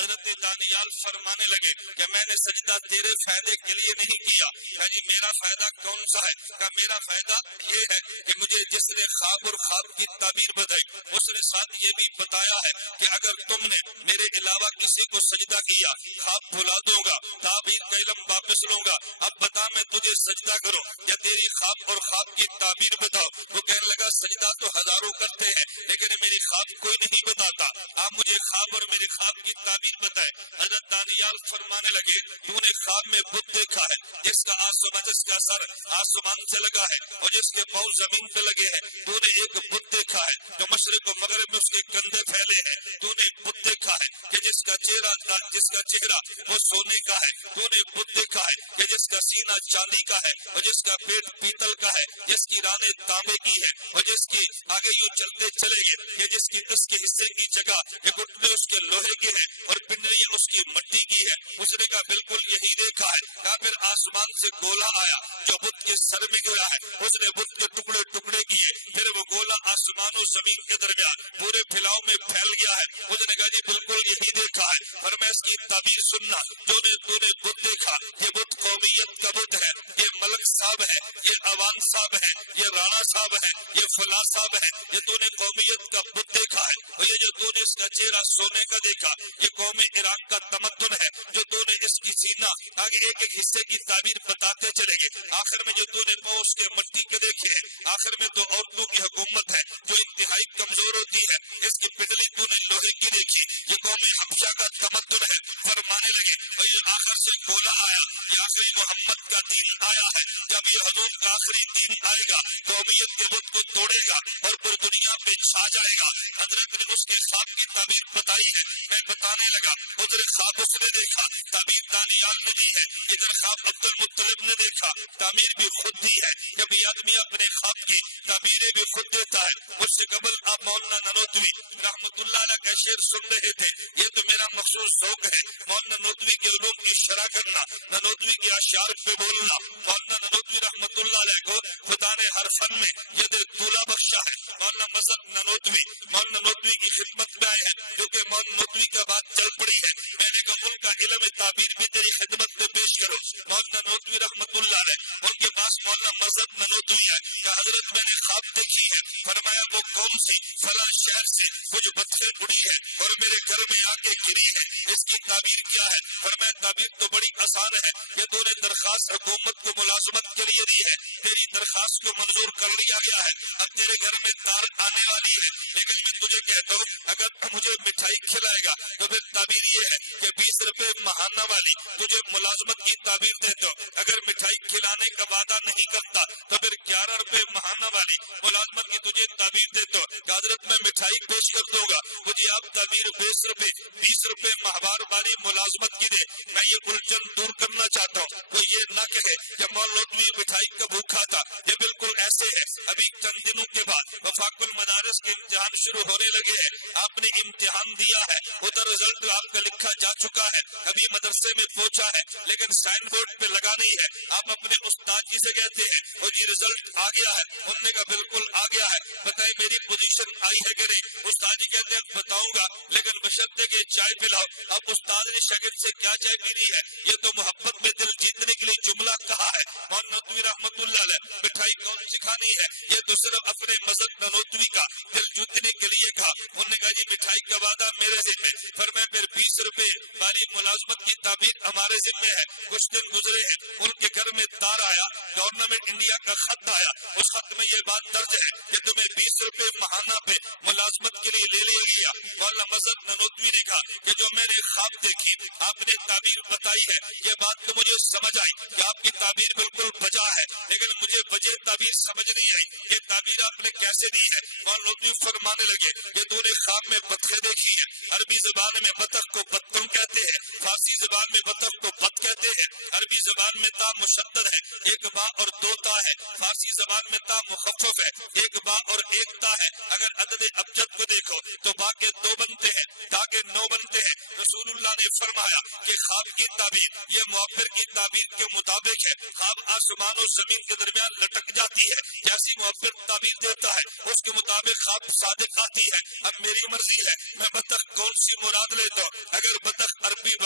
حضرت دانیال فرمانے لگے کہ میں نے سجدہ تیرے فائدے کے لیے نہیں کیا. کہا جی میرا فائدہ کون سا ہے؟ کہا میرا فائدہ یہ ہے کہ مجھے جس نے خواب اور خواب کی تعبیر بتائی اس نے ساتھ یہ بھی بتایا ہے کہ اگر تم نے میرے علاوہ کسی کو سجدہ کیا خواب بھلا دوں گا، تعبیر کا علم واپس لوں گا. اب بتا میں تجھے سجدہ کروں یا تیری خواب اور خواب کی تعبیر بتاؤ؟ وہ کہنے لگا سجدہ تو ہزاروں کرتے ہیں لیکن میری خواب کوئی نہیں بتاتا، آپ مجھے خواب اور میری خواب کی تعبیر بتائے. حضرت دانیال فرمانے لگے تو نے خواب میں بت دیکھا ہے جس کا جس کا سر آسمان سے لگا ہے اور جس کے پاؤں زمین پہ لگے ہیں. تو نے ایک بت دیکھا ہے جو مشرق و مغرب میں اس کے کندھے پھیلے ہیں. تو نے بت دیکھا ہے کہ جس کا چہرہ وہ سونے کا ہے. تو نے بت دیکھا ہے کہ جس کا سینہ چاندی کا ہے اور جس کا پیٹ پیتل کا ہے، جس کی رانیں تانبے کی ہے اور جس کی آگے یوں چلتے چلے گئے کہ جس کی اس کے حصے کی جگہ یہ گھٹنے اس کے لوہے کے ہیں اور پنڈلی اس کی مٹی کی ہے. اس نے کہا بالکل یہی دیکھا ہے. کہا پھر آسمان سے گولا آیا جو بت کے سر میں گیا ہے، اس نے بت کے ٹکڑے ٹکڑے کیے، پھر وہ گولا آسمان و زمین کے درمیان پورے پھیلاؤ میں پھیل گیا ہے. اس نے کہا جی بالکل یہی دیکھا ہے. پر میں اس کی تعبیر سننا جو نے تو نے بت دیکھا، یہ بت قومیت کا بت ہے، یہ ملک صاحب ہے، یہ عوان صاحب ہے، یہ رانا صاحب ہے، یہ فلاں صاحب ہے. یہ تو نے قومیت کا بت دیکھا ہے اور یہ جو تو نے اس کا چہرہ سونے کا دیکھا یہ قوم عراق کا تمدن ہے. جو تو نے اس کی سینہ آگے ایک ایک حصے کی تعبیر بتاتے چلے گئے. آخر میں جو تو نے پاؤں اس کے مٹی کے دیکھے ہیں. آخر میں تو عورتوں کی حکومت ہے جو انتہائی کمزور ہوتی ہے، اس کی پنڈلی تو نے لوہے کی دیکھی. یہ قوم حبشہ کا تمدن ہے. فرمانے لگے اور یہ آخر سے گولا آیا، یہ آخری محمد کا دین آیا ہے. جب یہ حضور کا آخری دین آئے گا قومیت کے بت کو توڑے گا اور پوری دنیا پہ چھا جائے گا. حضرت نے اس کے خواب کی تعبیر بتائی ہے. میں بتانے لگا ادھر خواب اس نے دیکھا، تعبیر دانیال نے دی ہے. ادھر خواب عبد المطلب نے دیکھا، تعبیر بھی خود دی ہے. جب یہ آدمی اپنے خواب کی تعبیریں بھی خود دیتا ہے. اس سے قبل آپ مولانا ننوتوی رحمت اللہ علیہ کا شعر سن رہے تھے. یہ تو میرا مخصوص ذوق ہے مولانا ننوتوی کے علوم کی شرح کرنا، ننوتوی کے اشعار پہ بولنا. مولانا ننوتوی رحمت اللہ علیہ کو خدا نے ہر فن میں ید طولہ بخشا ہے. مولانا مذہب ننوتوی مولانا ننوتوی کی خدمت میں آئے ہیں کیونکہ مولانا ننوتوی کا بات چل پڑی ہے. میں نے کہا ان کا علم تعبیر بھی تیری خدمت میں پیش کرو. مولانا ننوتوی رحمت اللہ علیہ ان کے پاس مولانا مذہب ننوتوی ہے کہ حضرت میں نے خواب دیکھی ہے. فرمایا وہ قوم سی فلاں شہر سے کچھ بچے اڑی ہے اور میرے گھر میں آ کے گری ہے. اس کی تعبیر کیا ہے؟ فرمایا تعبیر تو بڑی آسان ہے. یہ تو نے درخواست حکومت کو ملازمت کے لیے دی ہے، تیری درخواست کو منظور کر لیا گیا ہے. اب تیرے گھر میں تار آنے والی ہے. لیکن میں تجھے کہتا ہوں اگر مجھے مٹھائی کھلائے گا تو پھر تعبیر یہ ہے کہ 20 روپے ماہانہ والی تجھے ملازمت کی تعبیر دیتا ہوں. اگر مٹھائی کھلانے کا وعدہ نہیں کرتا تو پھر 11 روپے ماہانہ والی ملازمت کی تجھے تعبیر دیتا ہوں. حضرت میں مٹھائی پیش کر دوں گا، مجھے آپ تعبیر 20 روپے ماہوار والی ملازمت کی دے. میں یہ الجھن دور کرنا چاہتا ہوں. کوئی یہ نہ کہے کہ مولوی مٹھائی کا بھوکھا تھا. یہ بالکل ایسے ہے. ابھی چند دنوں کے بعد وفاق المدارس کے امتحان شروع ہونے لگے ہیں. آپ نے امتحان دیا ہے، ادھر رزلٹ آپ کا لکھا جا چکا ہے، ابھی مدرسے میں پہنچا ہے لیکن سائن بورڈ پہ لگا نہیں ہے. آپ اپنے استاد جی سے کہتے ہیں وہ جی رزلٹ آ گیا ہے. انہوں نے کہا بالکل آ گیا ہے، بتائیں میری پوزیشن آئی ہے کہ نہیں؟ استاد جی کہتے ہیں بتاؤں گا لیکن بشرطے کہ چائے پلاؤ. اب استاد نے شاگرد سے کیا چائے پینی ہے؟ یہ تو محبت میں دل جیتنے کے لیے جملہ کہا ہے. مولانا ننوتوی رحمت اللہ علیہ مٹھائی کون سکھانی ہے؟ یہ تو صرف اپنے مذہب ننوتوی کا دل جیتنے کے لیے کہا. انہوں نے کہا جی مٹھائی کا وعدہ میرے ذمہ، پھر میں 20 روپے والی ملازمت کی تعبیر ہمارے ذمہ ہے. کچھ دن گزرے ہیں، ان کے گھر میں تار آیا، گورنمنٹ انڈیا کا خط آیا. اس خط میں یہ بات درج ہے کہ تمہیں 20 روپے ماہانہ پہ ملازمت کے لیے لے لیا گیا. مولانا مذہب ننوتوی نے کہا کہ جو میں نے خواب دیکھی آپ نے تعبیر بتائی ہے، یہ بات تو مجھے سمجھ آئی کہ آپ کی تعبیر بالکل بجا ہے، لیکن مجھے وجہ تعبیر سمجھ نہیں آئی. یہ تعبیر آپ نے کیسے دی ہے؟ مولانا ننوتوی فرمانے لگے کہ تو نے خواب میں بطخیں دیکھی ہے. عربی زبان میں بطخ کو بطن کہتے ہیں، فارسی زبان میں بطخ کو بط کہتے ہیں. عربی زبان میں تا مشدد ہے، ایک با اور دو تا ہے. فارسی زبان میں تا مخفف ہے، ایک با اور ایک تا ہے. اگر عدد ابجد کو دیکھو تو با کے 2 بنتے ہیں، تا کے 9 بنتے ہیں. رسول اللہ نے فرمایا کہ خواب کی تعبیر یہ معبر کی تعبیر کے مطابق ہے. خواب آسمان و زمین کے درمیان لٹک جاتی ہے، جیسی معبر تعبیر دیتا ہے اس کے مطابق خواب صادق آتی ہے. اب میری مرضی ہے میں بطخ کون سی مراد لیتا ہوں. اگر بطخ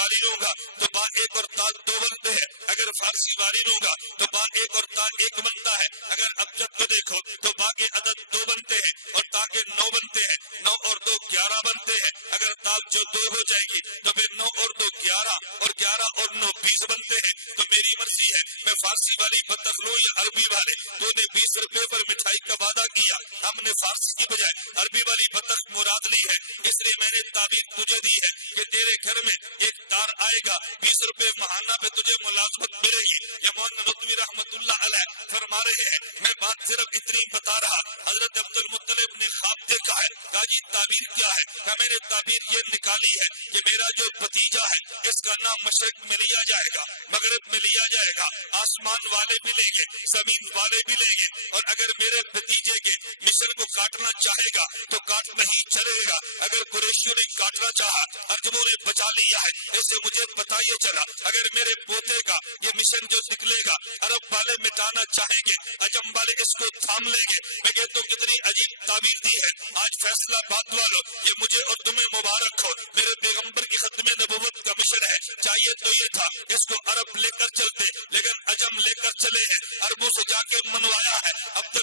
والی لوں گا تو با ایک اور تا دو بنتے ہیں، اگر فارسی والی لوں گا تو با ایک اور تا ایک بنتا ہے، اگر ابجد کو دیکھو تو با کے عدد دو بنتے ہیں اور تا کے 9 بنتے ہیں، 9 اور 2 11 بنتے ہیں، اگر تا جو 2 ہو جائے گی تو پھر 9 اور 2 11 اور 11 اور 9 20 بنتے ہیں۔ تو میری مرضی ہے میں فارسی والی بطخ لوں یا عربی والے؟ تو نے 20 روپے پر مٹھائی کا وعدہ کیا، ہم نے فارسی کی بجائے عربی والی بطخ مراد لی ہے، اس لیے میں نے تعبیر تجھے دی ہے کہ تیرے گھر میں ایک تار آئے گا، 20 روپے ماہانہ پہ تجھے ملازمت ملے گی۔ یہ مولانا ندوی رحمت اللہ علیہ فرما رہے ہیں، میں بات صرف اتنی بتا رہا، حضرت عبد المطلب نے خواب دیکھا ہے، کہا جی تعبیر کیا ہے؟ کہا میں نے تعبیر یہ نکالی ہے کہ میرا جو بھتیجا ہے اس کا نام مشرق میں لیا جائے گا، مغرب میں لیا جائے گا، آسمان والے بھی لیں گے، زمین والے بھی لیں گے، اور اگر میرے بھتیجے کے مشن کو کاٹنا چاہے گا تو کاٹ نہیں چلے گا، اگر قریشیوں نے کاٹنا چاہا عربوں نے بچا لیا ہے، اسے مجھے پتا یہ چلا اگر میرے پوتے کا یہ مشن جو نکلے گا عرب والے مٹانا چاہیں گے، عجم والے اس کو تھام لیں گے۔ میں کہتا ہوں کتنی عجیب تعبیر دی ہے۔ آج فیصلہ باد والو یہ مجھے اور تمہیں مبارک ہو، میرے پیغمبر کی ختم نبوت کا مشن ہے، چاہیے تو یہ تھا اس کو عرب لے کر چلتے، لیکن عجم لے کر چلے ہیں، عربوں سے جا کے منوایا ہے۔ عبد